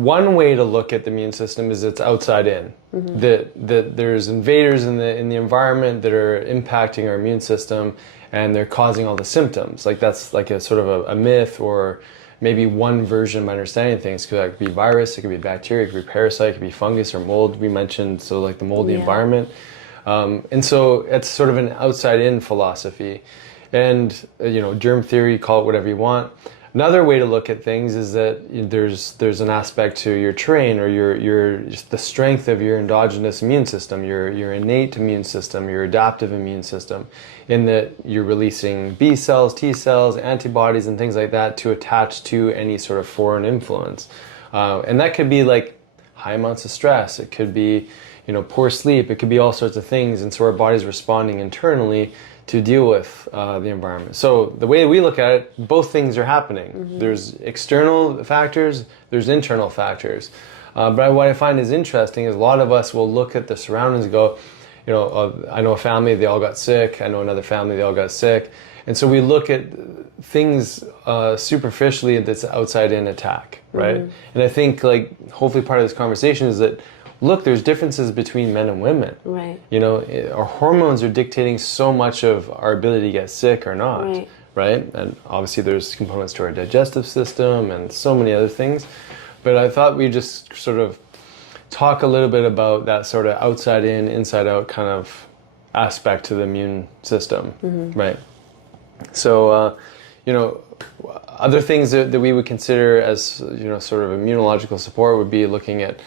One way to look at the immune system is it's outside in. That there's invaders in the environment that are impacting our immune system, and they're causing all the symptoms. Like that's like a sort of a myth, or maybe one version of understanding things. Because that could be virus, it could be bacteria, it could be parasite, it could be fungus or mold. We mentioned, so like the moldy environment. And so it's sort of an outside-in philosophy. And, germ theory, call it whatever you want. Another way to look at things is that there's an aspect to your terrain, or your just the strength of your endogenous immune system, your innate immune system, your adaptive immune system, in that you're releasing B cells, T cells, antibodies, and things like that to attach to any sort of foreign influence. And that could be like high amounts of stress. It could be, poor sleep. It could be all sorts of things. And so our body's responding internally to deal with the environment. So the way we look at it, both things are happening. There's external factors, there's internal factors. But what I find is interesting is a lot of us will look at the surroundings and go, I know a family, they all got sick. I know another family, they all got sick. And so we look at things superficially that's outside in attack, right? And I think hopefully part of this conversation is that look, there's differences between men and women. Right. Our hormones are dictating so much of our ability to get sick or not, right? And obviously there's components to our digestive system and so many other things. But I thought we'd just sort of talk a little bit about that sort of outside in, inside out kind of aspect to the immune system, right? So, other things that we would consider as, sort of immunological support would be looking at,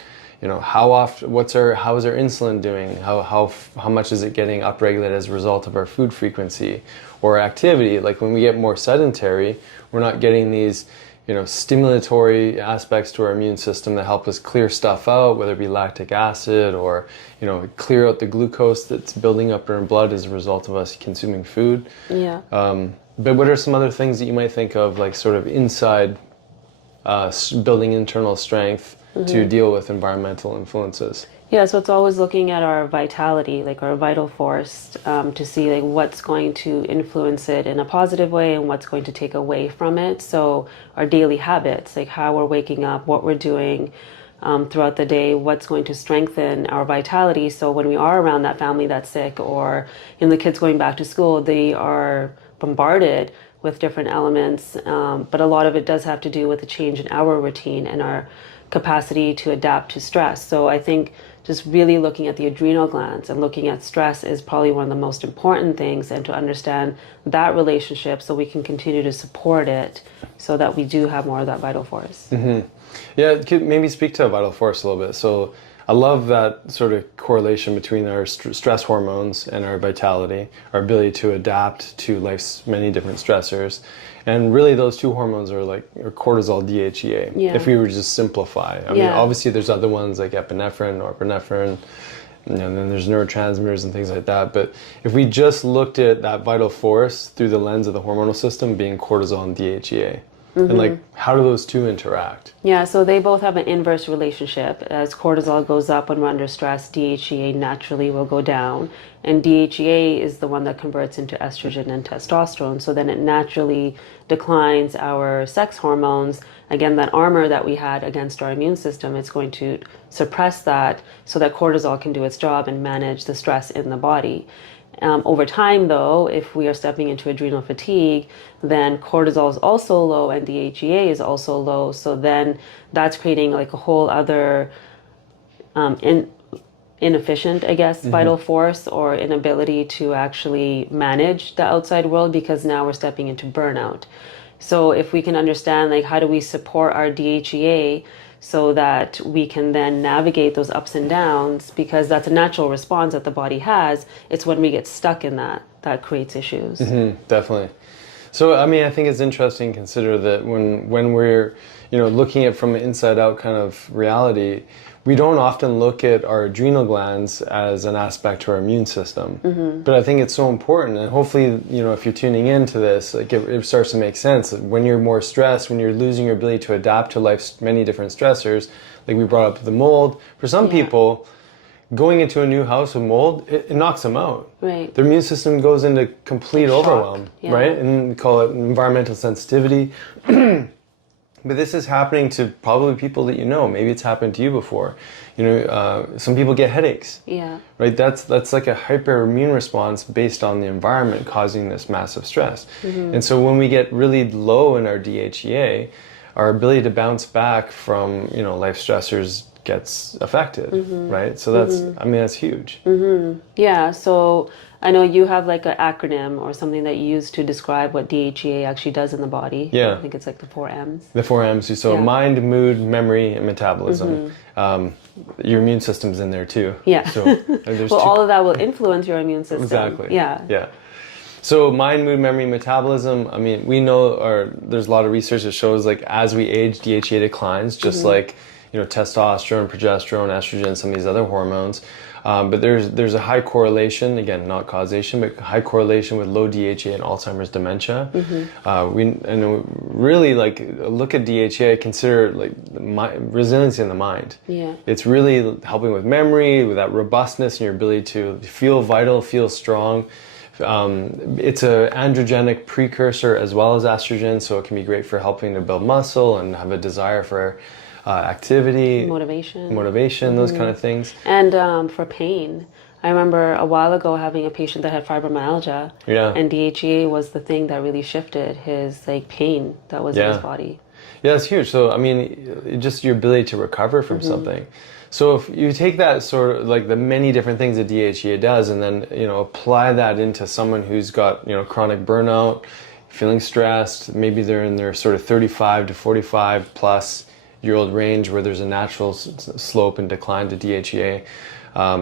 how often, how is our insulin doing? How much is it getting upregulated as a result of our food frequency or activity? Like when we get more sedentary, we're not getting these, stimulatory aspects to our immune system that help us clear stuff out, whether it be lactic acid or, clear out the glucose that's building up in our blood as a result of us consuming food. Yeah. But what are some other things that you might think of, like sort of inside, building internal strength to deal with environmental influences? Yeah, so it's always looking at our vitality, like our vital force, to see what's going to influence it in a positive way and what's going to take away from it. So our daily habits, like how we're waking up, what we're doing throughout the day, what's going to strengthen our vitality. So when we are around that family that's sick, or the kids going back to school, they are bombarded with different elements. But a lot of it does have to do with the change in our routine and our capacity to adapt to stress. So I think just really looking at the adrenal glands and looking at stress is probably one of the most important things, and to understand that relationship so we can continue to support it so that we do have more of that vital force. Yeah, could maybe speak to vital force a little bit. So I love that sort of correlation between our stress hormones and our vitality, our ability to adapt to life's many different stressors. And really those two hormones are cortisol, DHEA, if we were to just simplify. I mean, obviously there's other ones like epinephrine, norepinephrine, and then there's neurotransmitters and things like that. But if we just looked at that vital force through the lens of the hormonal system being cortisol and DHEA, and how do those two interact? Yeah, so they both have an inverse relationship. As cortisol goes up when we're under stress, DHEA naturally will go down. And DHEA is the one that converts into estrogen and testosterone. So then it naturally declines our sex hormones. Again, that armor that we had against our immune system, it's going to suppress that so that cortisol can do its job and manage the stress in the body. Over time, though, if we are stepping into adrenal fatigue, then cortisol is also low and DHEA is also low. So then that's creating a whole other inefficient, I guess, vital force, or inability to actually manage the outside world, because now we're stepping into burnout. So if we can understand how do we support our DHEA so that we can then navigate those ups and downs, because that's a natural response that the body has. It's when we get stuck in that creates issues. Definitely. So, I mean, I think it's interesting to consider that when we're, looking at from an inside out kind of reality, we don't often look at our adrenal glands as an aspect to our immune system. But I think it's so important, and hopefully, if you're tuning into this, it starts to make sense. When you're more stressed, when you're losing your ability to adapt to life's many different stressors, like we brought up the mold, for some people, going into a new house with mold, it knocks them out. Right. Their immune system goes into complete overwhelm, right? And we call it environmental sensitivity. But this is happening to probably people that you know. Maybe it's happened to you before. Some people get headaches. Yeah. Right? That's like a hyperimmune response based on the environment causing this massive stress. And so when we get really low in our DHEA, our ability to bounce back from, life stressors gets affected, right? So that's huge. Yeah, so I know you have like an acronym or something that you use to describe what DHEA actually does in the body. Yeah. I think it's like the 4 M's. The 4 M's. So Yeah. mind, mood, memory, and metabolism. Your immune system's in there too. Yeah. So there's Well, two. all of that will influence your immune system. Exactly. Yeah. Yeah. So mind, mood, memory, metabolism. I mean, we know, there's a lot of research that shows like as we age, DHEA declines, just like testosterone, progesterone, estrogen, some of these other hormones. But there's a high correlation, again, not causation, but high correlation with low DHEA and Alzheimer's dementia. We really like look at DHEA, consider like resiliency in the mind. Yeah. It's really helping with memory, with that robustness and your ability to feel vital, feel strong. It's a androgenic precursor as well as estrogen, so it can be great for helping to build muscle and have a desire for activity, motivation, those kind of things. And for pain, I remember a while ago having a patient that had fibromyalgia, and DHEA was the thing that really shifted his like pain that was in his body. Yeah, it's huge. So I mean, just your ability to recover from something. So if you take that sort of like the many different things that DHEA does, and then apply that into someone who's got chronic burnout, feeling stressed, maybe they're in their sort of 35 to 45 plus year old range where there's a natural slope and decline to DHEA.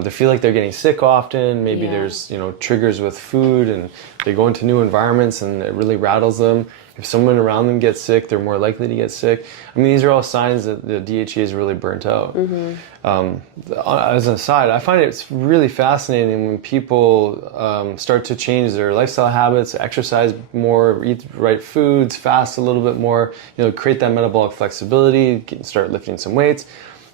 They feel like they're getting sick often. Maybe there's triggers with food, and they go into new environments and it really rattles them. If someone around them gets sick, they're more likely to get sick. I mean, these are all signs that the DHEA is really burnt out. As an aside, I find it's really fascinating when people start to change their lifestyle habits, exercise more, eat the right foods, fast a little bit more, create that metabolic flexibility, start lifting some weights.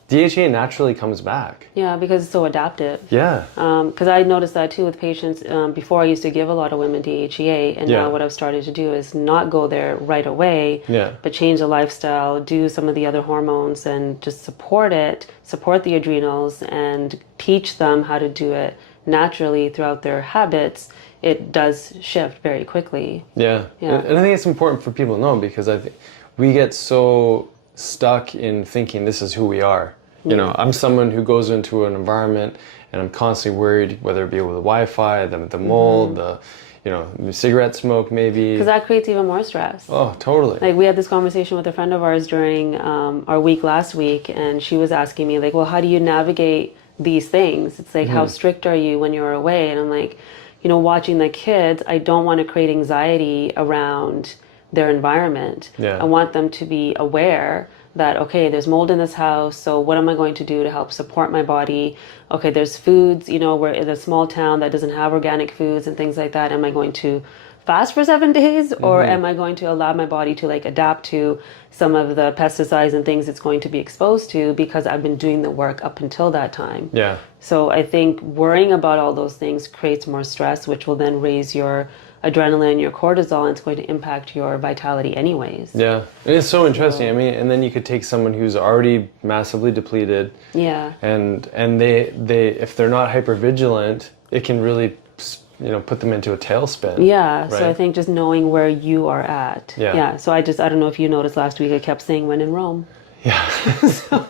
DHEA naturally comes back. Yeah, because it's so adaptive. Yeah. Because I noticed that too with patients. Before I used to give a lot of women DHEA, and now what I've started to do is not go there right away, but change the lifestyle, do some of the other hormones, and just support the adrenals, and teach them how to do it naturally throughout their habits. It does shift very quickly. Yeah. And I think it's important for people to know, because I think we get so stuck in thinking this is who we are. I'm someone who goes into an environment and I'm constantly worried, whether it be with the Wi-Fi, the mold, the cigarette smoke maybe. Because that creates even more stress. Oh, totally. Like we had this conversation with a friend of ours during our week last week, and she was asking me like, well, how do you navigate these things? It's like, how strict are you when you're away? And I'm like, watching the kids, I don't want to create anxiety around their environment. I want them to be aware that, okay, there's mold in this house, so what am I going to do to help support my body? Okay, there's foods, we're in a small town that doesn't have organic foods and things like that. Am I going to fast for 7 days, or am I going to allow my body to like adapt to some of the pesticides and things it's going to be exposed to, because I've been doing the work up until that time? Yeah. So I think worrying about all those things creates more stress, which will then raise your adrenaline, your cortisol, and it's going to impact your vitality anyways. Yeah, and it's so interesting. I mean, and then you could take someone who's already massively depleted. Yeah. And they if they're not hypervigilant, it can really put them into a tailspin. Yeah. Right? So I think just knowing where you are at. Yeah. So I don't know if you noticed last week I kept saying when in Rome. Yeah.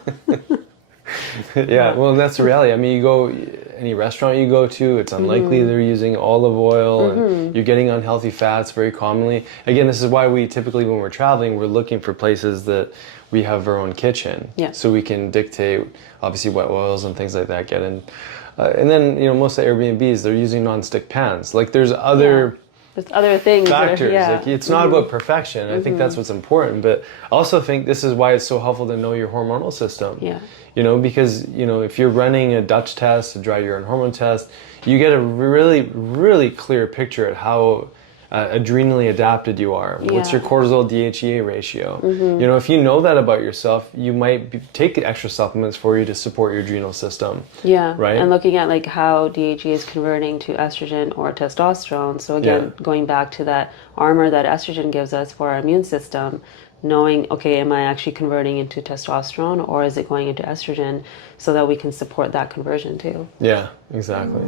Yeah, well, that's the reality. I mean, you go any restaurant you go to, it's unlikely they're using olive oil, and you're getting unhealthy fats very commonly. Again, this is why we typically, when we're traveling, we're looking for places that we have our own kitchen, so we can dictate, obviously, what oils and things like that get in. And then, most of the Airbnbs, they're using non-stick pans. Like, there's other There's other things. Factors. Like, it's not about perfection. I think that's what's important. But I also think this is why it's so helpful to know your hormonal system. Yeah. Because, if you're running a Dutch test, a dry urine hormone test, you get a really, really clear picture at how adrenally adapted you are. What's your cortisol DHEA ratio? If you know that about yourself, you might take extra supplements for you to support your adrenal system. Yeah. Right. And looking at like how DHEA is converting to estrogen or testosterone. So again, going back to that armor that estrogen gives us for our immune system, knowing, okay, am I actually converting into testosterone or is it going into estrogen, so that we can support that conversion too. Yeah, exactly.